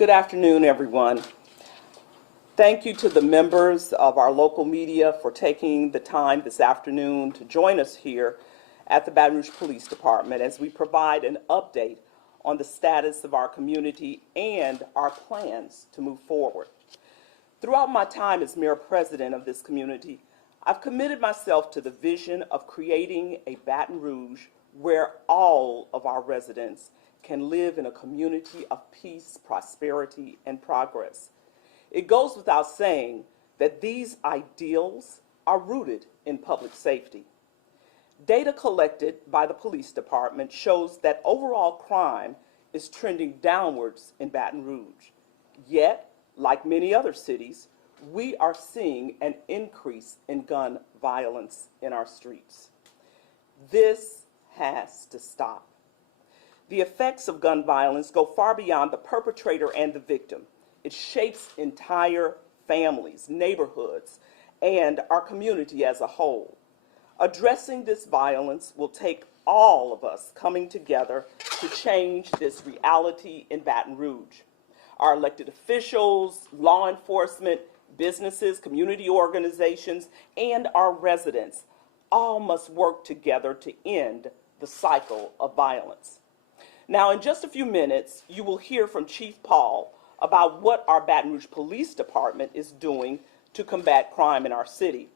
Good afternoon, everyone. Thank you to the members of our local media for taking the time this afternoon to join us here at the Baton Rouge Police Department as we provide an update on the status of our community and our plans to move forward. Throughout my time as mayor president of this community, I've committed myself to the vision of creating a Baton Rouge where all of our residents can live in a community of peace, prosperity, and progress. It goes without saying that these ideals are rooted in public safety. Data collected by the police department shows that overall crime is trending downwards in Baton Rouge. Yet, like many other cities, we are seeing an increase in gun violence in our streets. This has to stop. The effects of gun violence go far beyond the perpetrator and the victim. It shapes entire families, neighborhoods, and our community as a whole. Addressing this violence will take all of us coming together to change this reality in Baton Rouge. Our elected officials, law enforcement, businesses, community organizations, and our residents all must work together to end the cycle of violence. Now, in just a few minutes, you will hear from Chief Paul about what our Baton Rouge Police Department is doing to combat crime in our city.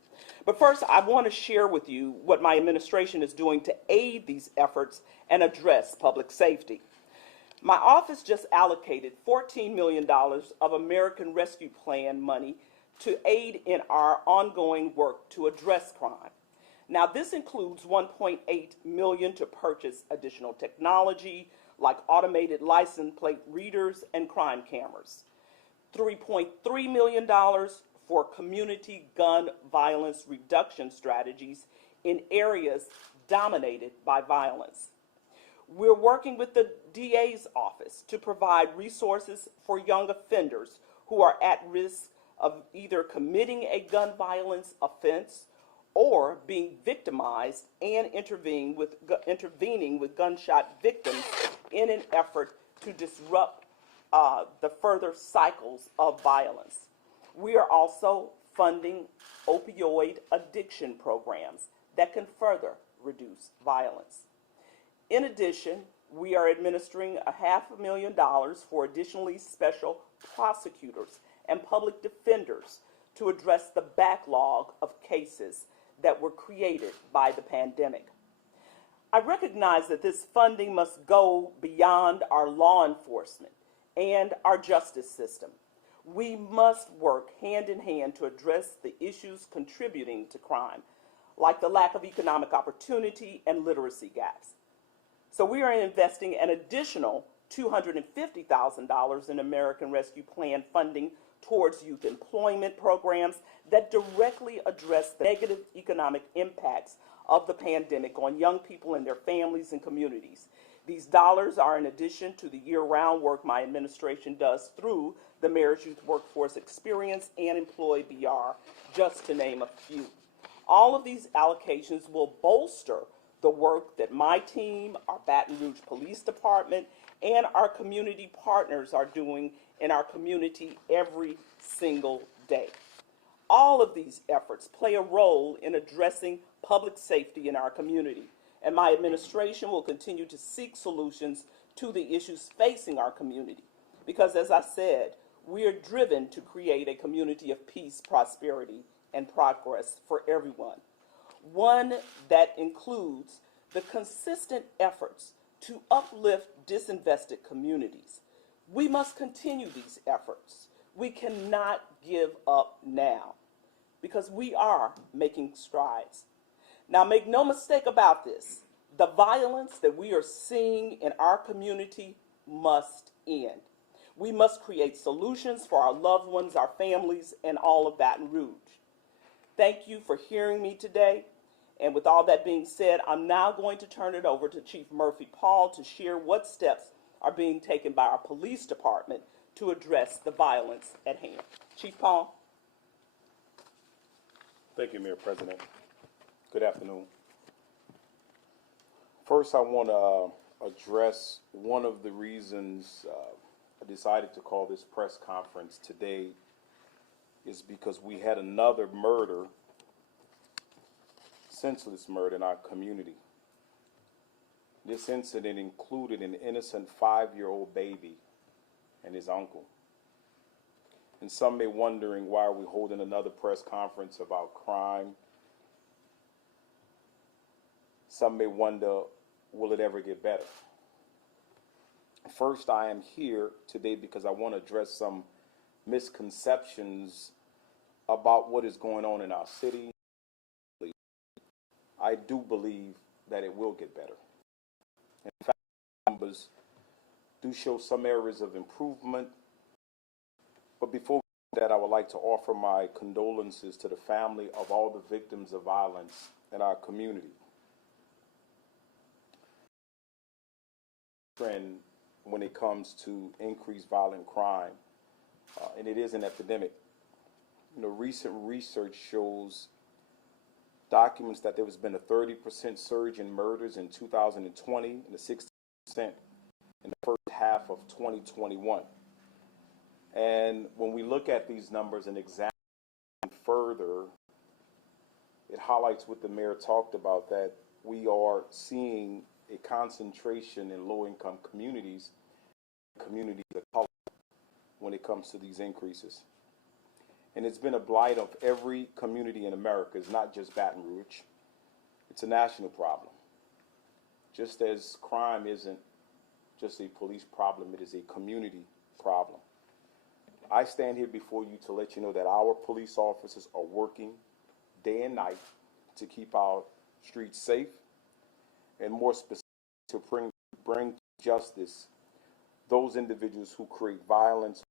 But first, I want to share with you what my administration is doing to aid these efforts and address public safety. My office just allocated $14 million of American Rescue Plan money to aid in our ongoing work to address crime. Now, this includes $1.8 million to purchase additional technology like automated license plate readers and crime cameras, $3.3 million for community gun violence reduction strategies in areas dominated by violence. We're working with the DA's office to provide resources for young offenders who are at risk of either committing a gun violence offense or being victimized and intervening with gunshot victims in an effort to disrupt the further cycles of violence. We are also funding opioid addiction programs that can further reduce violence. In addition, we are administering $500,000 for additionally special prosecutors and public defenders to address the backlog of cases that were created by the pandemic. I recognize that this funding must go beyond our law enforcement and our justice system. We must work hand in hand to address the issues contributing to crime, like the lack of economic opportunity and literacy gaps. So we are investing an additional $250,000 in American Rescue Plan funding towards youth employment programs that directly address the negative economic impacts of the pandemic on young people and their families and communities. These dollars are in addition to the year-round work my administration does through the Mayor's Youth Workforce Experience and Employ BR, just to name a few. All of these allocations will bolster the work that my team, our Baton Rouge Police Department, and our community partners are doing in our community every single day. All of these efforts play a role in addressing public safety in our community, and my administration will continue to seek solutions to the issues facing our community, because as I said, we are driven to create a community of peace, prosperity, and progress for everyone. One that includes the consistent efforts to uplift disinvested communities. We must continue these efforts. We cannot give up now because we are making strides. Now, make no mistake about this. The violence that we are seeing in our community must end. We must create solutions for our loved ones, our families, and all of Baton Rouge. Thank you for hearing me today. And with all that being said, I'm now going to turn it over to Chief Murphy Paul to share what steps are being taken by our police department to address the violence at hand. Chief Paul. Thank you, Mayor President. Good afternoon. First, I want to address one of the reasons I decided to call this press conference today is because we had another murder, senseless murder in our community. This incident included an innocent 5-year-old baby and his uncle. And some may be wondering, why are we holding another press conference about crime? Some may wonder, will it ever get better? First, I am here today because I want to address some misconceptions about what is going on in our city. I do believe that it will get better. In fact, numbers do show some areas of improvement. But before we do that, I would like to offer my condolences to the family of all the victims of violence in our community. Trend when it comes to increased violent crime, and it is an epidemic. Recent research shows documents that there has been a 30% surge in murders in 2020 and a 60% in the first half of 2021. And when we look at these numbers and examine further, it highlights what the mayor talked about, that we are seeing a concentration in low-income communities of color when it comes to these increases. And it's been a blight of every community in America. It's not just Baton Rouge. It's a national problem. Just as crime isn't just a police problem, it is a community problem. I stand here before you to let you know that our police officers are working day and night to keep our streets safe, and more specifically to bring justice those individuals who create violence.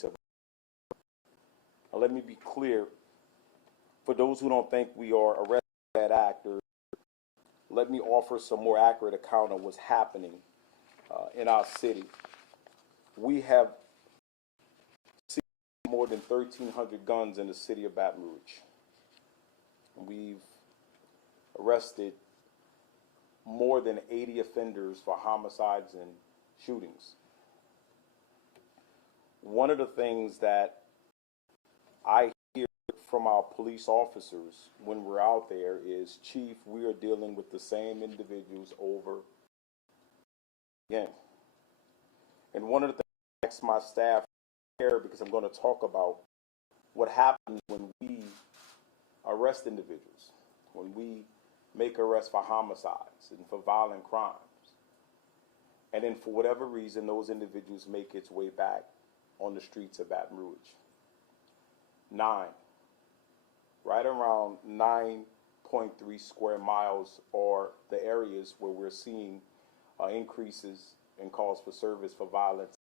Now, let me be clear, for those who don't think we are arresting bad actors, let me offer some more accurate account of what's happening in our city. We have seen more than 1,300 guns in the city of Baton Rouge. We've arrested more than 80 offenders for homicides and shootings. One of the things that I hear from our police officers when we're out there is, Chief, we are dealing with the same individuals over again. And one of the things I ask my staff here, because I'm going to talk about what happens when we arrest individuals, when we make arrests for homicides and for violent crimes. And then for whatever reason, those individuals make its way back on the streets of Baton Rouge. Right around 9.3 square miles are the areas where we're seeing increases in calls for service for violence.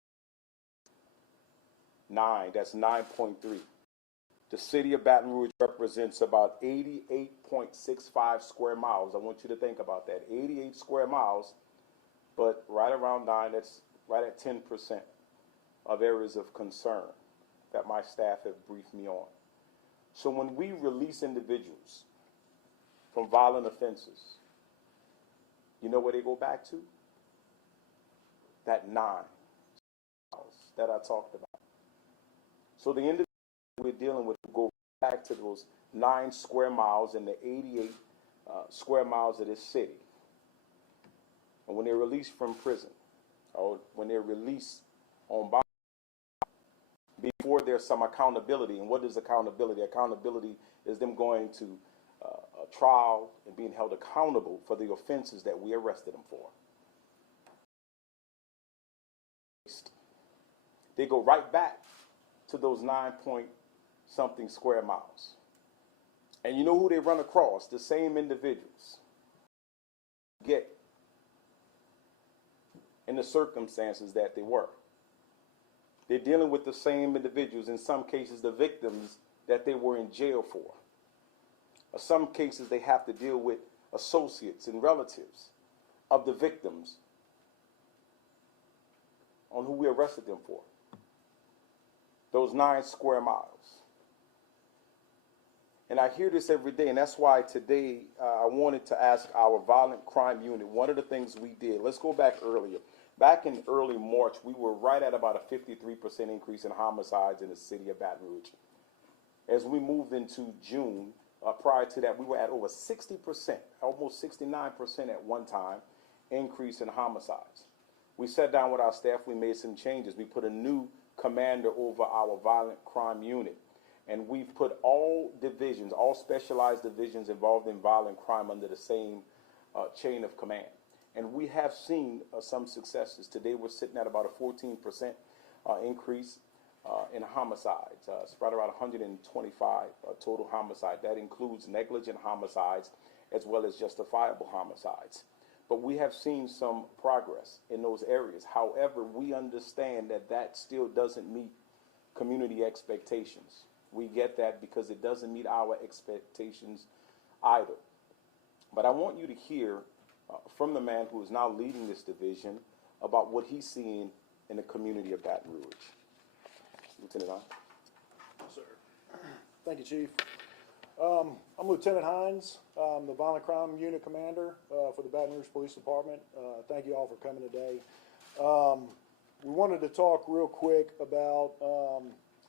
That's 9.3. The city of Baton Rouge represents about 88.65 square miles. I want you to think about that. 88 square miles, but right around 9, that's right at 10% of areas of concern that my staff have briefed me on. So when we release individuals from violent offenses, you know where they go back to? That 9 that I talked about. So the individuals we're dealing with go back to those 9 square miles and the 88 square miles of this city. And when they're released from prison, or when they're released on bond, before there's some accountability. And what is accountability? Accountability is them going to a trial and being held accountable for the offenses that we arrested them for. They go right back to those 9-point-something square miles. And you know who they run across? The same individuals get in the circumstances that they were. They're dealing with the same individuals, in some cases the victims that they were in jail for. In some cases they have to deal with associates and relatives of the victims on who we arrested them for. Those 9 square miles. And I hear this every day, and that's why today I wanted to ask our violent crime unit, one of the things we did, let's go back earlier. Back in early March, we were right at about a 53% increase in homicides in the city of Baton Rouge. As we moved into June, prior to that, we were at over 60%, almost 69% at one time, increase in homicides. We sat down with our staff, we made some changes. We put a new commander over our violent crime unit. And we've put all divisions, all specialized divisions involved in violent crime under the same chain of command. And we have seen some successes. Today we're sitting at about a 14% increase in homicides. It's right around 125 total homicide. That includes negligent homicides as well as justifiable homicides. But we have seen some progress in those areas. However, we understand that that still doesn't meet community expectations. We get that because it doesn't meet our expectations either. But I want you to hear from the man who is now leading this division about what he's seeing in the community of Baton Rouge. Lieutenant Hines. Yes, sir. Thank you, Chief. I'm Lieutenant Hines. I'm the Violent Crime Unit Commander for the Baton Rouge Police Department. Thank you all for coming today. We wanted to talk real quick about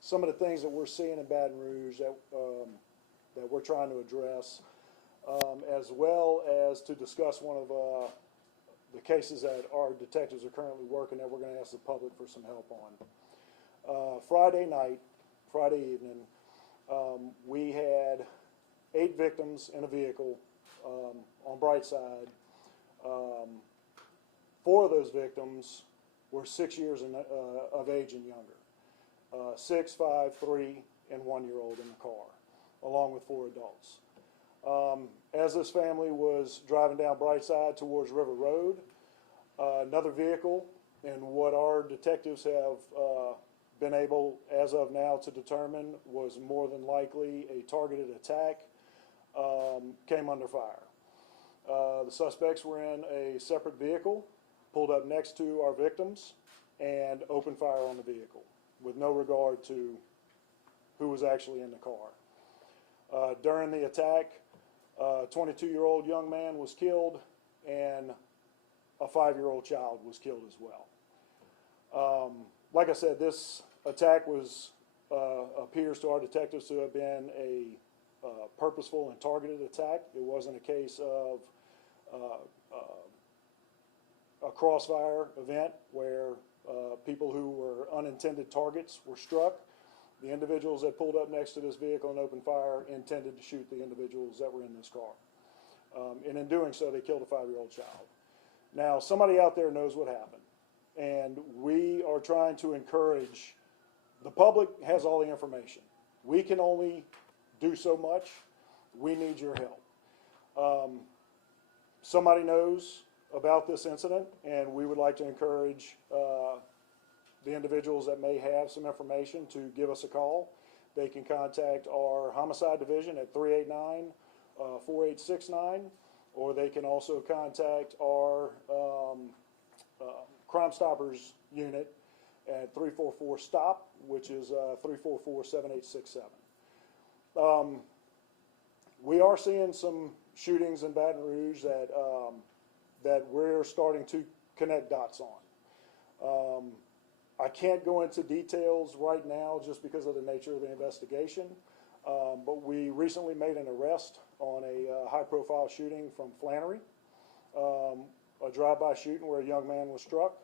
some of the things that we're seeing in Baton Rouge that we're trying to address, as well as to discuss one of the cases that our detectives are currently working that we're going to ask the public for some help on. Friday evening, we had 8 victims in a vehicle on Brightside. 4 of those victims were 6 years of age and younger. 6, 5, 3, and 1-year-old in the car, along with 4 adults. As this family was driving down Brightside towards River Road, another vehicle, and what our detectives have been able, as of now, to determine was more than likely a targeted attack, came under fire. The suspects were in a separate vehicle, pulled up next to our victims, and opened fire on the vehicle with no regard to who was actually in the car. During the attack, a 22-year-old young man was killed, and a 5-year-old child was killed as well. Like I said, this attack appears to our detectives to have been a purposeful and targeted attack. It wasn't a case of a crossfire event where people who were unintended targets were struck. The individuals that pulled up next to this vehicle and opened fire intended to shoot the individuals that were in this car. And in doing so, they killed a 5-year-old child. Now, somebody out there knows what happened, and we are trying to encourage. The public has all the information. We can only do so much. We need your help. Somebody knows about this incident, and we would like to encourage the individuals that may have some information to give us a call. They can contact our homicide division at 389-4869, or they can also contact our Crime Stoppers unit at 344-STOP, which is 344-7867. We are seeing some shootings in Baton Rouge that we're starting to connect dots on. I can't go into details right now just because of the nature of the investigation, but we recently made an arrest on a high-profile shooting from Flannery, a drive-by shooting where a young man was struck.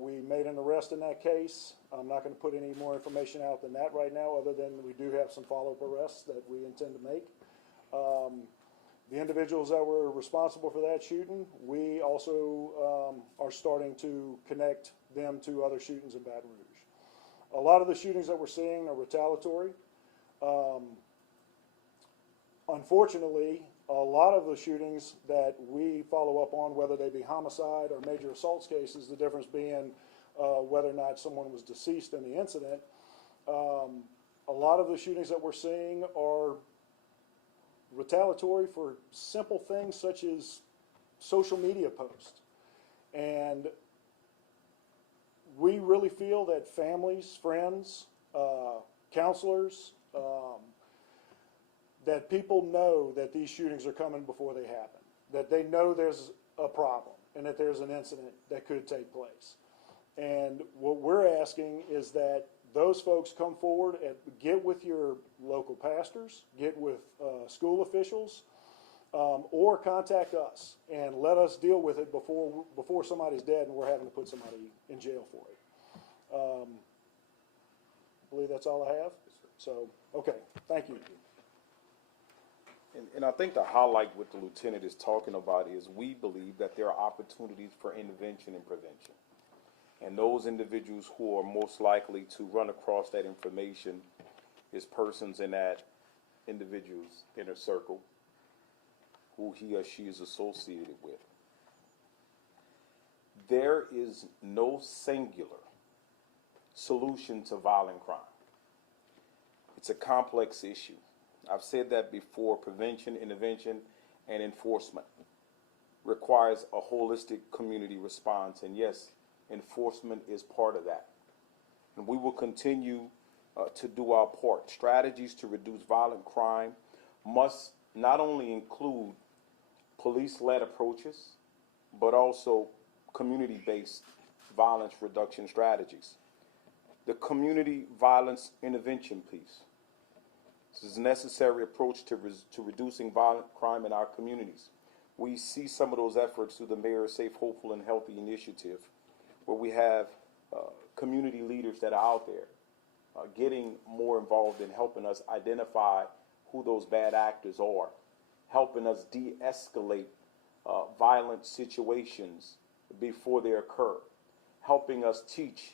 We made an arrest in that case. I'm not going to put any more information out than that right now, other than we do have some follow-up arrests that we intend to make. The individuals that were responsible for that shooting, we also are starting to connect them to other shootings in Baton Rouge. A lot of the shootings that we're seeing are retaliatory. Unfortunately, a lot of the shootings that we follow up on, whether they be homicide or major assaults cases, the difference being whether or not someone was deceased in the incident, a lot of the shootings that we're seeing are retaliatory for simple things such as social media posts. And we really feel that families, friends, counselors, that people know that these shootings are coming before they happen, that they know there's a problem. and that there's an incident that could take place. And what we're asking is that those folks come forward and get with your local pastors, get with school officials, or contact us and let us deal with it before somebody's dead and we're having to put somebody in jail for it. I believe that's all I have. So, okay, thank you. And I think to highlight what the lieutenant is talking about is we believe that there are opportunities for intervention and prevention. And those individuals who are most likely to run across that information is persons in that individual's inner circle who he or she is associated with. There is no singular solution to violent crime. It's a complex issue. I've said that before. Prevention, intervention, and enforcement requires a holistic community response. And yes, enforcement is part of that. And we will continue to do our part. Strategies to reduce violent crime must not only include police-led approaches, but also community-based violence reduction strategies. The community violence intervention piece. This is a necessary approach to reducing violent crime in our communities. We see some of those efforts through the Mayor's Safe, Hopeful, and Healthy initiative, where we have community leaders that are out there getting more involved in helping us identify who those bad actors are, helping us de-escalate violent situations before they occur, helping us teach,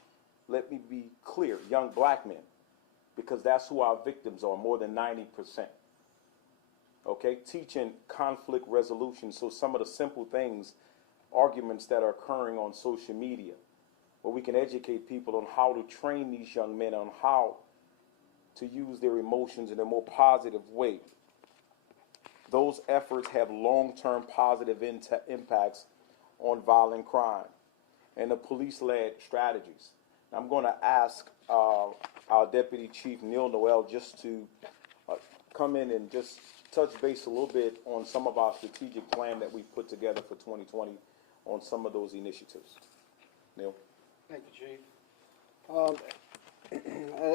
let me be clear, young black men, because that's who our victims are, more than 90%. Okay, teaching conflict resolution, so some of the simple things, arguments that are occurring on social media, where we can educate people on how to train these young men on how to use their emotions in a more positive way. Those efforts have long-term positive impacts on violent crime and the police-led strategies. I'm going to ask our Deputy Chief Neil Noel just to come in and just touch base a little bit on some of our strategic plan that we put together for 2020 on some of those initiatives. Neil? Thank you, Chief.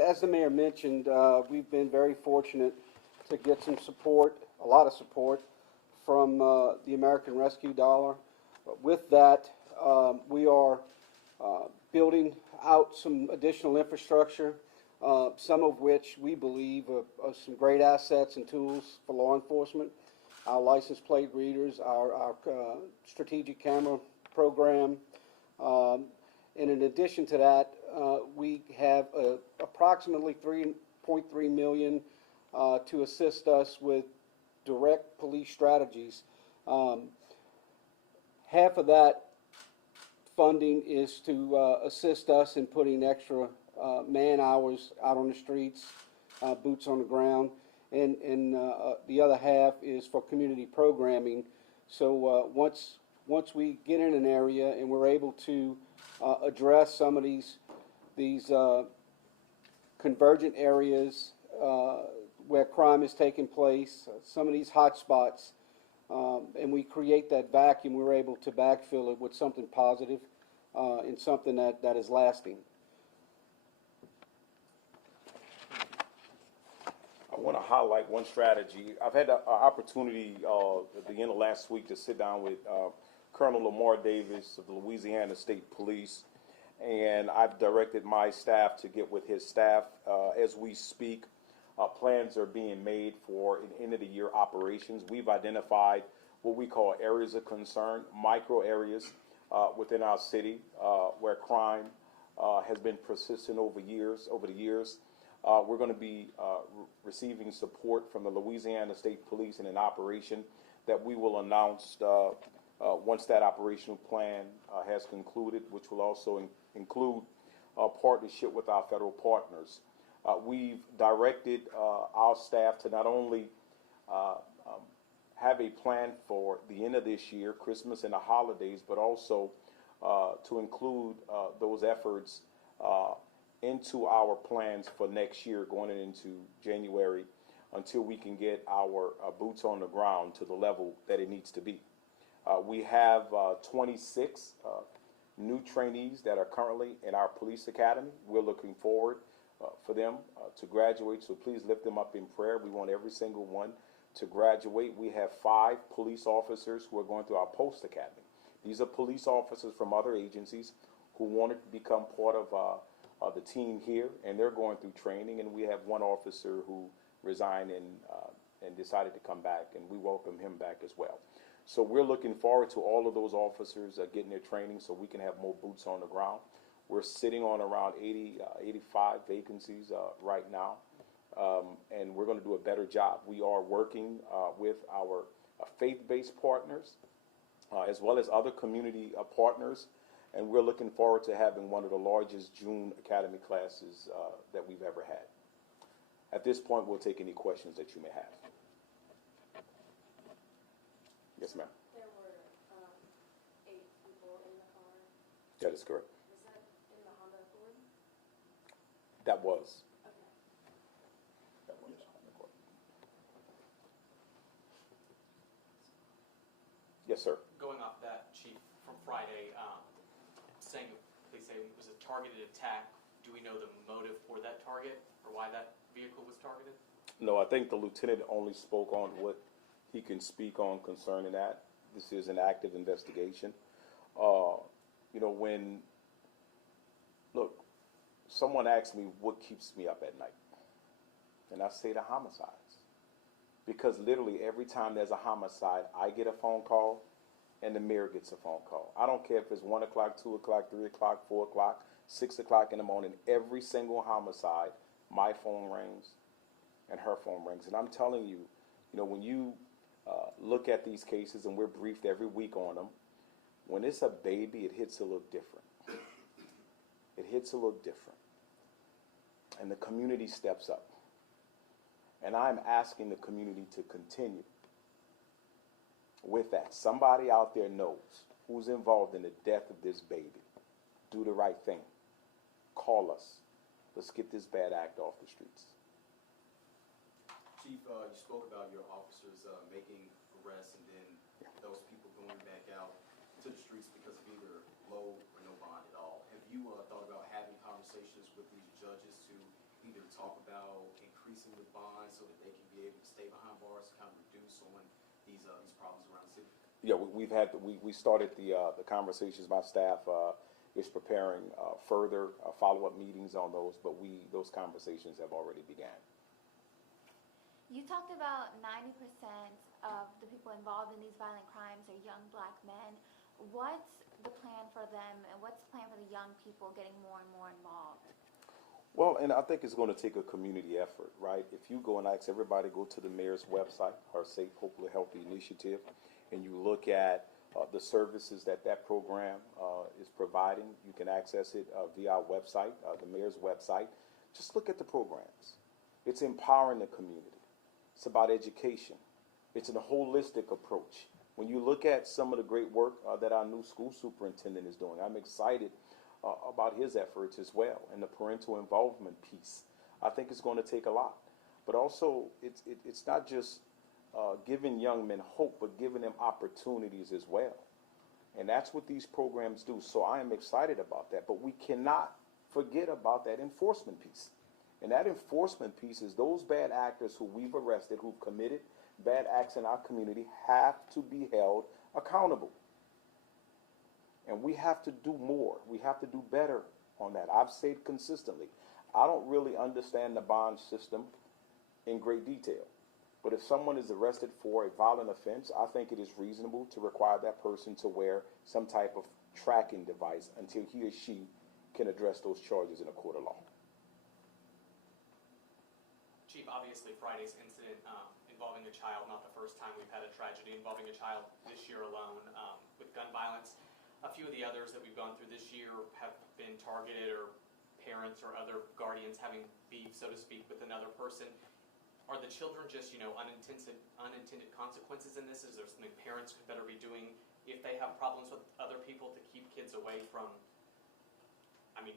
As the mayor mentioned, we've been very fortunate to get some support, a lot of support, from the American Rescue Dollar. With that, we are building out some additional infrastructure, some of which we believe are some great assets and tools for law enforcement. Our license plate readers, our strategic camera program, and in addition to that, we have approximately $3.3 million to assist us with direct police strategies. Half of that funding is to assist us in putting extra man hours out on the streets, boots on the ground, and the other half is for community programming. So once we get in an area and we're able to address some of these convergent areas where crime is taking place, some of these hot spots, and we create that vacuum, we're able to backfill it with something positive and something that is lasting. I want to highlight one strategy. I've had an opportunity at the end of last week to sit down with Colonel Lamar Davis of the Louisiana State Police, and I've directed my staff to get with his staff as we speak. Plans are being made for an end-of-the-year operations. We've identified what we call areas of concern, micro areas within our city where crime has been persistent over the years. We're going to be receiving support from the Louisiana State Police in an operation that we will announce once that operational plan has concluded, which will also include a partnership with our federal partners. We've directed our staff to not only have a plan for the end of this year, Christmas and the holidays, but also to include those efforts into our plans for next year, going into January, until we can get our boots on the ground to the level that it needs to be. We have 26 new trainees that are currently in our police academy. We're looking forward for them to graduate, so please lift them up in prayer. We want every single one to graduate. We have 5 police officers who are going through our post academy. These are police officers from other agencies who wanted to become part of the team here, and they're going through training. And we have one officer who resigned and decided to come back, and we welcome him back as well. So we're looking forward to all of those officers getting their training so we can have more boots on the ground. We're sitting on around 85 vacancies right now, and we're going to do a better job. We are working with our faith-based partners as well as other community partners, and we're looking forward to having one of the largest June Academy classes that we've ever had. At this point, we'll take any questions that you may have. Yes, ma'am. There were 8 people in the car. That is correct. Was that in the Honda Accord? That was. Okay. That was. Yes, sir. Going off that, Chief, from Friday, saying they say it was a targeted attack. Do we know the motive for that target or why that vehicle was targeted? No, I think the lieutenant only spoke on what he can speak on concerning that. This is an active investigation. Look, someone asked me what keeps me up at night, and I say the homicides. Because literally every time there's a homicide, I get a phone call and the mayor gets a phone call. I don't care if it's 1 o'clock, 2 o'clock, 3 o'clock, 4 o'clock, 6 o'clock in the morning. Every single homicide, my phone rings and her phone rings. And I'm telling you, when you look at these cases, and we're briefed every week on them, when it's a baby, it hits a little different. It hits a little different. And the community steps up. And I'm asking the community to continue with that. Somebody out there knows who's involved in the death of this baby. Do the right thing. Call us. Let's get this bad act off the streets. Chief, you spoke about your officers making arrests and then those people going back out to the streets because of either low or no bond at all. Have you thought about having conversations with these judges to either talk about increasing the bond so that they can be able to stay behind bars to kind of reduce on these problems around the city? Yeah, we started the conversations. My staff is preparing further follow-up meetings on those, but those conversations have already began. You talked about 90% of the people involved in these violent crimes are young black men. What's the plan for them, and what's the plan for the young people getting more and more involved? Well, and I think it's going to take a community effort, right? If you go and ask everybody, go to the mayor's website, our Safe, Hopefully Healthy initiative, and you look at the services that program is providing, you can access it via our website, the mayor's website. Just look at the programs. It's empowering the community. It's about education. It's a holistic approach. When you look at some of the great work that our new school superintendent is doing, I'm excited about his efforts as well, and the parental involvement piece. I think it's going to take a lot. But also, it's not just giving young men hope, but giving them opportunities as well. And that's what these programs do. So I am excited about that. But we cannot forget about that enforcement piece. And that enforcement piece is those bad actors who we've arrested, who've committed bad acts in our community, have to be held accountable. And we have to do more. We have to do better on that. I've said consistently, I don't really understand the bond system in great detail. But if someone is arrested for a violent offense, I think it is reasonable to require that person to wear some type of tracking device until he or she can address those charges in a court of law. Chief, obviously Friday's incident involving a child, not the first time we've had a tragedy involving a child this year alone with gun violence. A few of the others that we've gone through this year have been targeted, or parents or other guardians having beef, so to speak, with another person. Are the children just, unintended consequences in this? Is there something parents could better be doing if they have problems with other people to keep kids away from,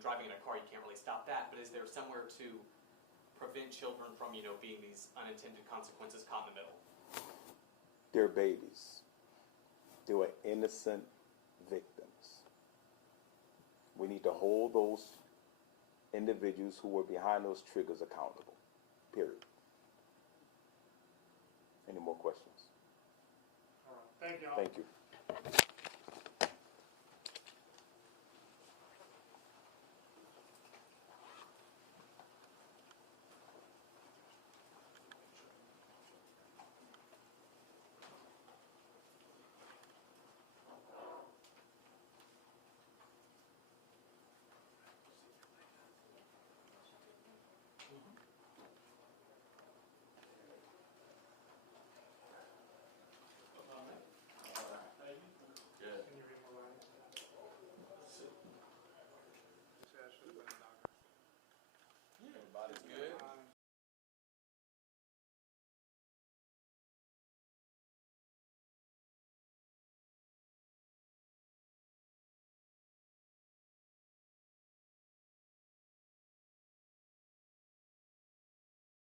driving in a car, you can't really stop that, but is there somewhere to prevent children from, being these unintended consequences caught in the middle? They're babies. They were innocent victims. We need to hold those individuals who were behind those triggers accountable, period. Any more questions? All right, thank you. Thank you. Everybody's good.